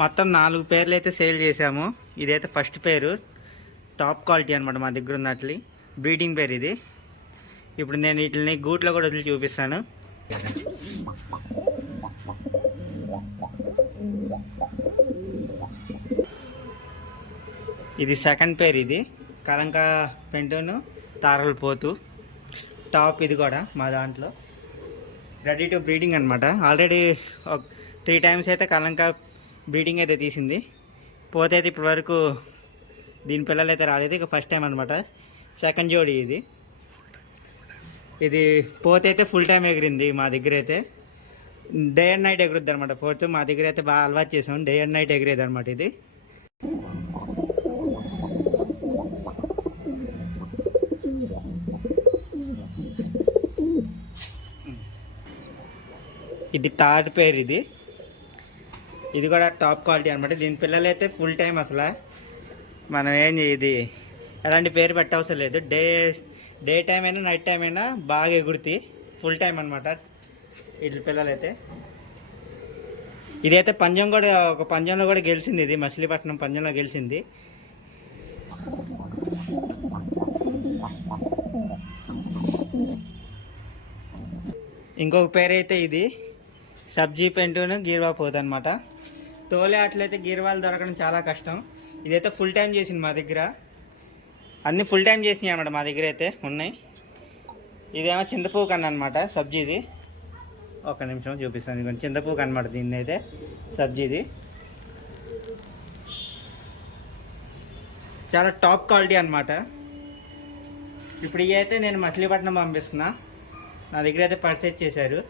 మొత్తం 4 పేర్లు అయితే సేల్ చేసాము. ఇదైతే ఫస్ట్ పేరు, టాప్ క్వాలిటీ అనమాట మా దగ్గర ఉన్నట్లు. బ్రీడింగ్ పేరు ఇది. ఇప్పుడు నేను వీటిని గూట్లో కూడా వదిలి చూపిస్తాను. ఇది సెకండ్ పేరు, ఇది కలంక పెంటును తారలు పోతు టాప్. ఇది కూడా మా దాంట్లో రెడీ టు బ్రీడింగ్ అనమాట. ఆల్రెడీ 3 టైమ్స్ అయితే కలంక బ్రీడింగ్ అయితే తీసింది. పోతే అయితే ఇప్పటి వరకు దీని పిల్లలు అయితే రాలేదు. ఇక ఫస్ట్ టైం అనమాట. సెకండ్ జోడీ ఇది. ఇది పోతే అయితే ఫుల్ టైం ఎగిరింది మా దగ్గర అయితే. డే అండ్ నైట్ ఎగురుద్ది అనమాట. పోతే మా దగ్గర అయితే బాగా అలవాటు చేసాం. డే అండ్ నైట్ ఎగిరేది అనమాట ఇది. ఇది థర్డ్ పేర్. ఇది కూడా టాప్ క్వాలిటీ అనమాట. దీని పిల్లలు అయితే ఫుల్ టైం. అసలు మనం ఇది ఎలాంటి పేరు పెట్టవసరం లేదు. డే టైం అయినా నైట్ టైం అయినా బాగా ఎగురుతాయి. ఫుల్ టైం అనమాట వీటి పిల్లలు అయితే. ఇదైతే పంజం కూడా, ఒక పంజంలో కూడా గెలిచింది. ఇది మచిలీపట్నం పంజంలో గెలిచింది. ఇంకొక పేరు అయితే ఇది సబ్జీ పెంటును గీర్వా పోతు అనమాట. తోలే అట్లయితే గీర్వాలు దొరకడం చాలా కష్టం. ఇదైతే ఫుల్ టైం చేసింది మా దగ్గర. అన్నీ ఫుల్ టైం చేసినాయి అనమాట మా దగ్గర అయితే ఉన్నాయి. ఇదేమో చింతపూ కన్ను అనమాట సబ్జీది. ఒక నిమిషం చూపిస్తాను. ఇదిగోండి చింతపూ అనమాట. దీన్ని అయితే సబ్జీది చాలా టాప్ క్వాలిటీ అనమాట. ఇప్పుడు ఇవి అయితే నేను మచిలీపట్నం పంపిస్తున్నా. నా దగ్గర అయితే పర్చేజ్ చేశారు.